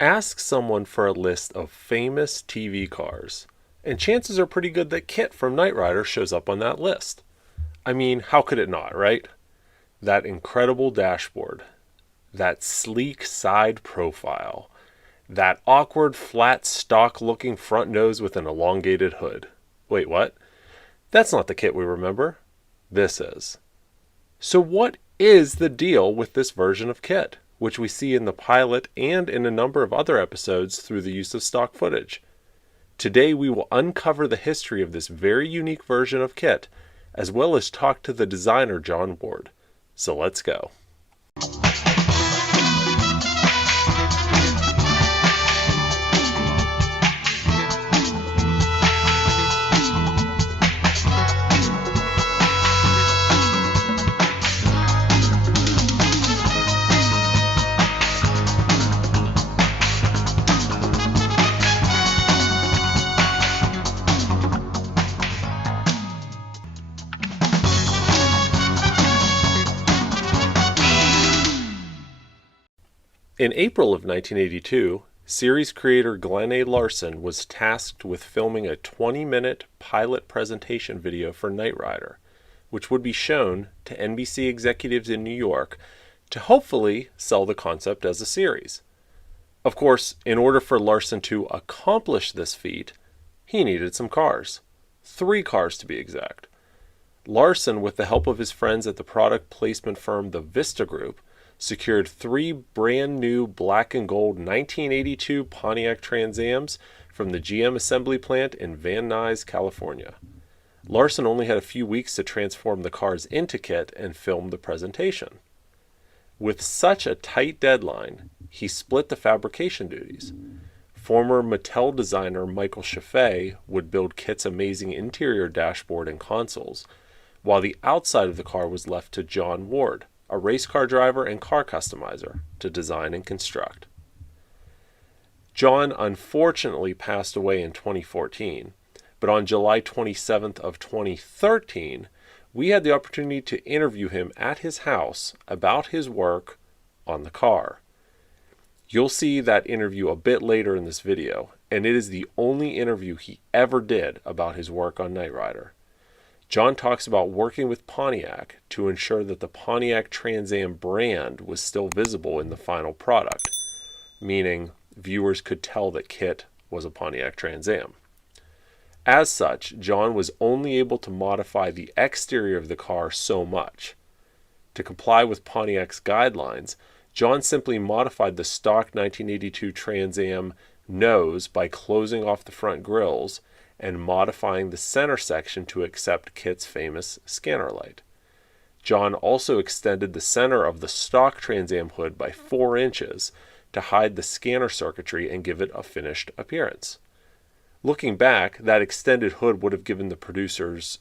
Ask someone for a list of famous TV cars, and chances are pretty good that KITT from Knight Rider shows up on that list. I mean, how could it not, right? That incredible dashboard, that sleek side profile, that awkward flat stock looking front nose with an elongated hood. Wait, what? That's not the KITT we remember. This is. So what is the deal with this version of KITT, which we see in the pilot and in a number of other episodes through the use of stock footage? Today we will uncover the history of this very unique version of KITT, as well as talk to the designer John Ward. So let's go. In April of 1982, series creator Glenn A. Larson was tasked with filming a 20-minute pilot presentation video for Knight Rider, which would be shown to NBC executives in New York to hopefully sell the concept as a series. Of course, in order for Larson to accomplish this feat, he needed some cars. 3 cars to be exact. Larson, with the help of his friends at the product placement firm The Vista Group, secured 3 brand new black and gold 1982 Pontiac Trans Ams from the GM assembly plant in Van Nuys, California. Larson only had a few weeks to transform the cars into KITT and film the presentation. With such a tight deadline, he split the fabrication duties. Former Mattel designer Michael Chaffee would build KITT's amazing interior dashboard and consoles, while the outside of the car was left to John Ward, a race car driver and car customizer, to design and construct. John unfortunately passed away in 2014, but on July 27th of 2013, we had the opportunity to interview him at his house about his work on the car. You'll see that interview a bit later in this video, and it is the only interview he ever did about his work on Knight Rider. John talks about working with Pontiac to ensure that the Pontiac Trans Am brand was still visible in the final product, meaning viewers could tell that KITT was a Pontiac Trans Am. As such, John was only able to modify the exterior of the car so much. To comply with Pontiac's guidelines, John simply modified the stock 1982 Trans Am nose by closing off the front grills and modifying the center section to accept KITT's famous scanner light. John also extended the center of the stock Trans Am hood by 4 inches to hide the scanner circuitry and give it a finished appearance. Looking back, that extended hood would have given the producers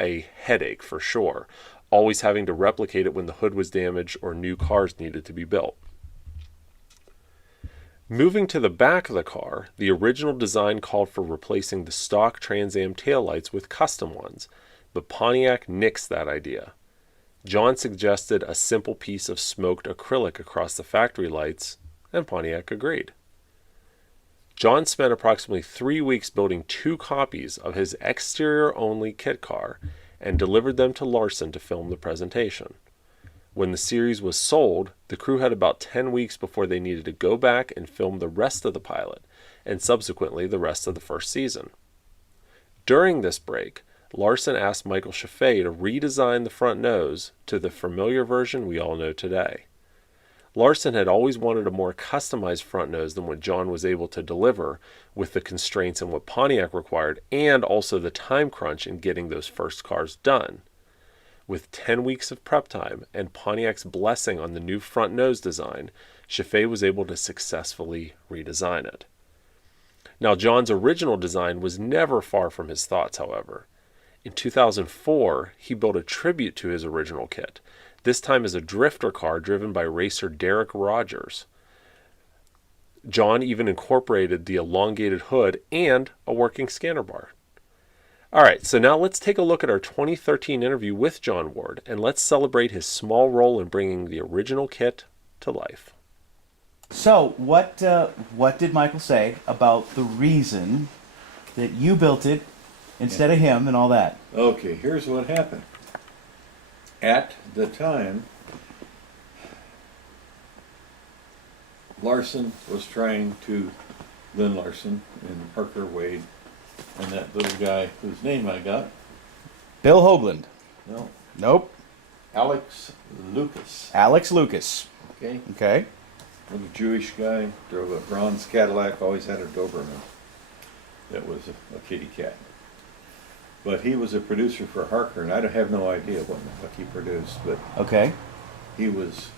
a headache for sure, always having to replicate it when the hood was damaged or new cars needed to be built. Moving to the back of the car, the original design called for replacing the stock Trans Am taillights with custom ones, but Pontiac nixed that idea. John suggested a simple piece of smoked acrylic across the factory lights, and Pontiac agreed. John spent approximately 3 weeks building 2 copies of his exterior-only KITT car and delivered them to Larson to film the presentation. When the series was sold, the crew had about 10 weeks before they needed to go back and film the rest of the pilot, and subsequently the rest of the first season. During this break, Larson asked Michael Chaffee to redesign the front nose to the familiar version we all know today. Larson had always wanted a more customized front nose than what John was able to deliver with the constraints in what Pontiac required and also the time crunch in getting those first cars done. With 10 weeks of prep time and Pontiac's blessing on the new front nose design, Chaffee was able to successfully redesign it. Now, John's original design was never far from his thoughts, however. In 2004, he built a tribute to his original KITT, this time as a drifter car driven by racer Derek Rogers. John even incorporated the elongated hood and a working scanner bar. Alright, so now let's take a look at our 2013 interview with John Ward, and let's celebrate his small role in bringing the original KITT to life. So, what did Michael say about the reason that you built it instead of him and all that? Okay, here's what happened. At the time, Larson was trying to, Lynn Larson and Parker Wade, and that little guy whose name I got. Bill Hoagland. No. Nope. Alex Lucas. Alex Lucas. Okay. Okay. Little Jewish guy, drove a bronze Cadillac, always had a Doberman. That was a kitty cat. But he was a producer for Harker, and I don't have no idea what the fuck he produced, but Okay. he was.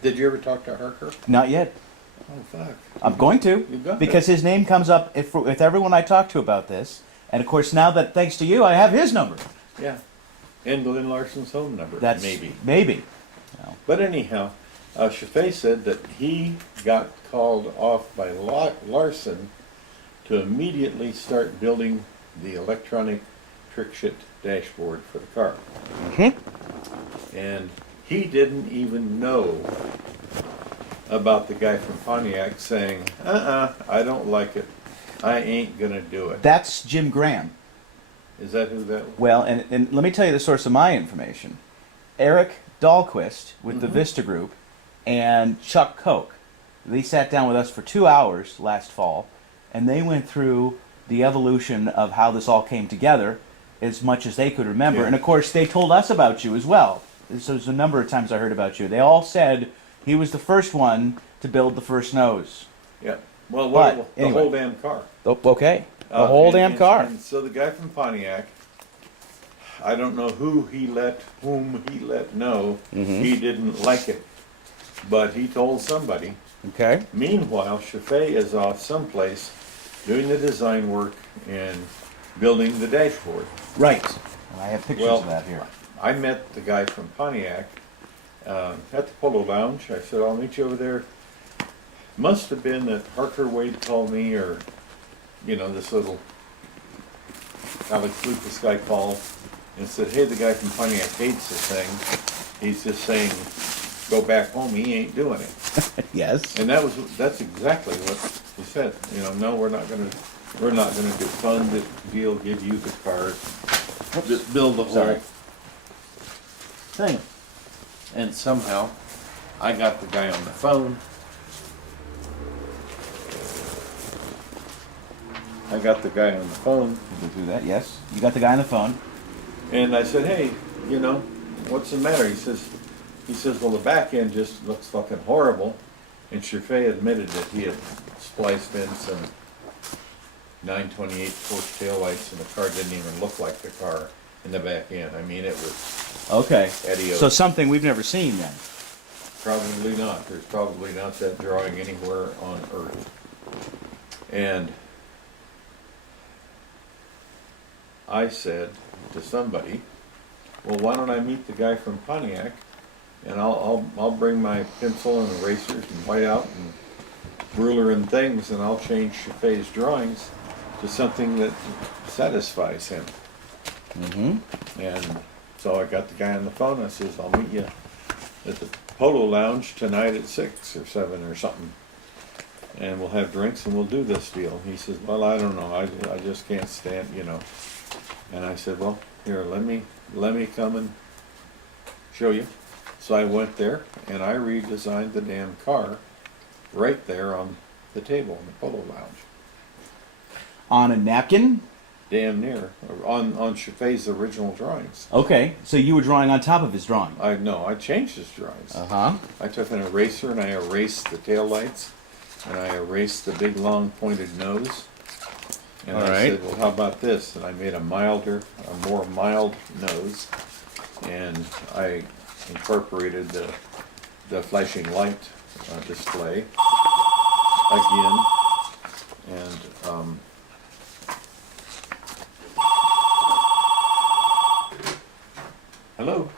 Did you ever talk to Harker? Not yet. Oh, fuck. I'm going to, You've got because his name comes up with everyone I talk to about this. And of course, now that thanks to you, I have his number. Yeah. And Lynn Larson's home number. That's maybe. No. But anyhow, Chaffee said that he got called off by Larson to immediately start building the electronic trick shit dashboard for the car. Mm-hmm. And he didn't even know about the guy from Pontiac saying, I don't like it. I ain't gonna do it. That's Jim Graham. Is that who that was? Well, and let me tell you the source of my information. Eric Dahlquist with the Vista Group and Chuck Koch. They sat down with us for 2 hours last fall, and they went through the evolution of how this all came together as much as they could remember. Yeah. And of course, they told us about you as well. So there's a number of times I heard about you. They all said he was the first one to build the first nose. Yeah. Well, But, the anyway. whole damn car. Oh, okay. The whole damn car. And so the guy from Pontiac, I don't know whom he let know he didn't like it, but he told somebody. Okay. Meanwhile, Chaffee is off someplace doing the design work and building the dashboard. Right. And I have pictures Well, of that here. I met the guy from Pontiac at the Polo Lounge. I said, I'll meet you over there. Must have been that Parker Wade called me, or, this little Alex Lucas guy called and said, hey, the guy from Pontiac hates this thing. He's just saying, go back home, he ain't doing it. Yes. And that's exactly what he said. No, we're not gonna do fund the deal, give you the cars, just build the whole thing. And somehow, I got the guy on the phone. Go through that, yes. You got the guy on the phone. And I said, hey, what's the matter? He says, well, the back end just looks fucking horrible. And Chaffee admitted that he had spliced in some 928 Porsche taillights, and the car didn't even look like the car in the back end. I mean, it was Okay. adios. So something we've never seen then. Probably not. There's probably not that drawing anywhere on Earth. And I said to somebody, well, why don't I meet the guy from Pontiac, and I'll bring my pencil and erasers and whiteout and ruler and things, and I'll change Chaffee's drawings to something that satisfies him. Mm-hmm. And so I got the guy on the phone. I says, I'll meet you at the Polo Lounge tonight at 6 or 7 or something, and we'll have drinks and we'll do this deal. He says, well, I don't know. I just can't stand, And I said, well, here, let me come and show you. So I went there and I redesigned the damn car right there on the table in the Polo Lounge. On a napkin? Damn near. On Chaffee's original drawings. Okay, so you were drawing on top of his drawing. I changed his drawings. Uh-huh. I took an eraser and I erased the taillights, and I erased the big long pointed nose. And I said, well, how about this? And I made a more mild nose, and I incorporated the flashing light display again, and hello.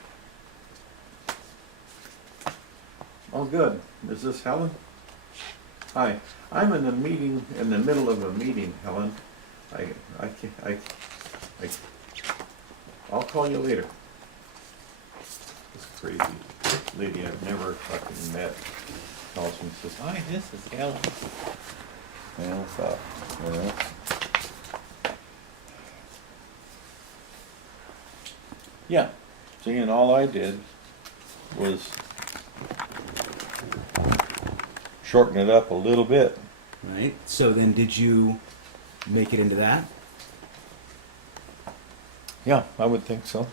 Oh, good. Is this Helen? Hi. I'm in the middle of a meeting, Helen. I'll call you later. This crazy lady I've never fucking met. calls me and says, "Hi, this is Ellen." Well, thought, well. Yeah. See, and all I did was shorten it up a little bit. Right. So then did you make it into that? Yeah, I would think so.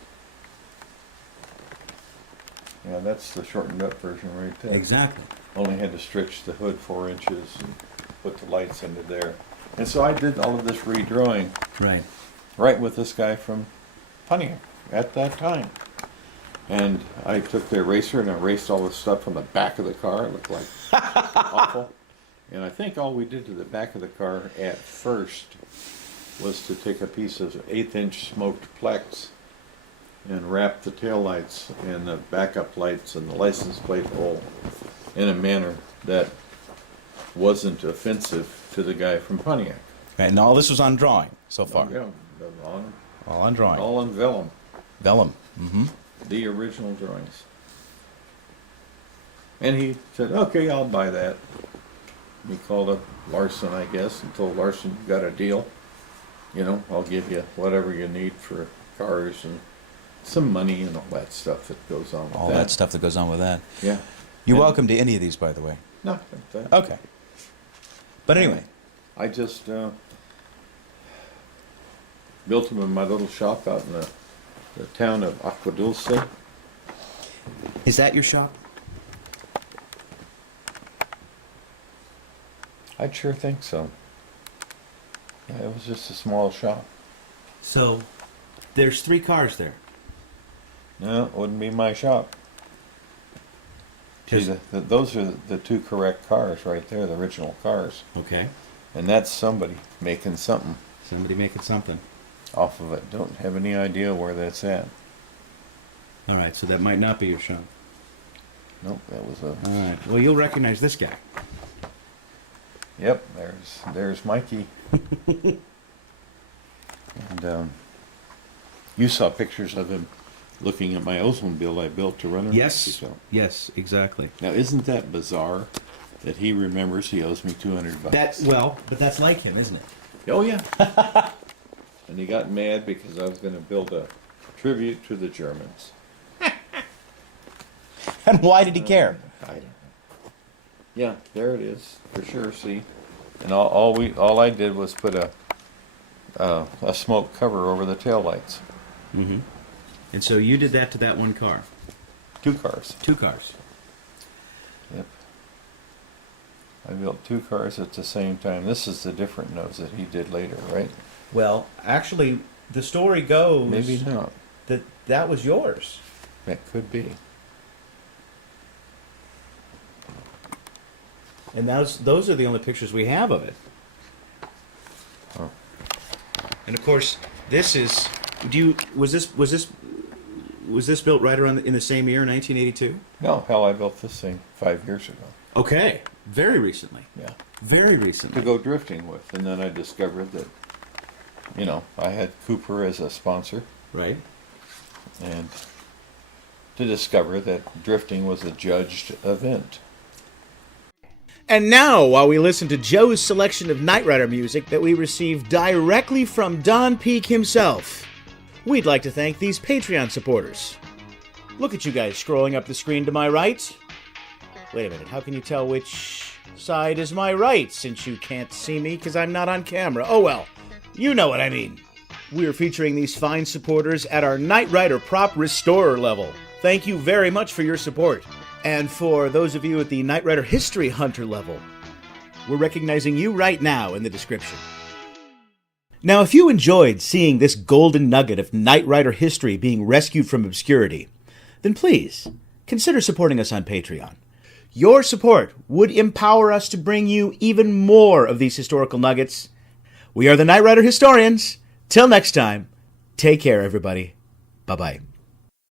Yeah, that's the shortened up version right there. Exactly. Only had to stretch the hood 4 inches and put the lights into there. And so I did all of this redrawing right with this guy from Pontiac at that time. And I took the eraser and erased all the stuff from the back of the car. It looked like awful. And I think all we did to the back of the car at first was to take a piece of 1/8-inch smoked Plex and wrap the taillights and the backup lights and the license plate hole in a manner that wasn't offensive to the guy from Pontiac. And all this was on drawing so far? Yeah, All on drawing. all on vellum. Vellum. Mm-hmm. The original drawings. And he said, "Okay, I'll buy that." He called up Larson, I guess, and told Larson, "You got a deal. You know, I'll give you whatever you need for cars and some money and all that stuff that goes on with that." All that stuff that goes on with that. Yeah. You're And- welcome to any of these, by the way. No. Okay. But anyway. I just built them in my little shop out in the town of Aqua Dulce. Is that your shop? I'd sure think so. Yeah, it was just a small shop. So, there's 3 cars there. No, it wouldn't be my shop. See, those are the 2 correct cars right there, the original cars. Okay. And that's somebody making something Somebody making something. off of it. Don't have any idea where that's at. All right, so that might not be your shop. Nope, that was a... All right. Well, you'll recognize this guy. Yep, there's Mikey. And you saw pictures of him looking at my Oldsmobile I built to run in Mexico. Yes, exactly. Now, isn't that bizarre that he remembers he owes me $200? But that's like him, isn't it? Oh, yeah. And he got mad because I was going to build a tribute to the Germans. And why did he care? I don't know. Yeah, there it is, for sure, see? And all I did was put a smoke cover over the taillights. Mm-hmm. And so you did that to that one car. 2 cars. 2 cars. Yep. I built 2 cars at the same time. This is the different nose that he did later, right? Well, actually, the story goes Maybe not. that was yours. That could be. And those are the only pictures we have of it. Oh. And of course, this is. Was this built right around in the same year, 1982? No, hell, I built this thing 5 years ago. Okay, very recently. Yeah. Very To recently. go drifting with, and then I discovered that, I had Cooper as a sponsor, Right. and to discover that drifting was a judged event. And now, while we listen to Joe's selection of Knight Rider music that we received directly from Don Peake himself, we'd like to thank these Patreon supporters. Look at you guys scrolling up the screen to my right. Wait a minute, how can you tell which side is my right, since you can't see me because I'm not on camera? Oh well, you know what I mean. We're featuring these fine supporters at our Knight Rider Prop Restorer level. Thank you very much for your support. And for those of you at the Knight Rider History Hunter level, we're recognizing you right now in the description. Now, if you enjoyed seeing this golden nugget of Knight Rider history being rescued from obscurity, then please consider supporting us on Patreon. Your support would empower us to bring you even more of these historical nuggets. We are the Knight Rider Historians. Till next time, take care, everybody. Bye-bye.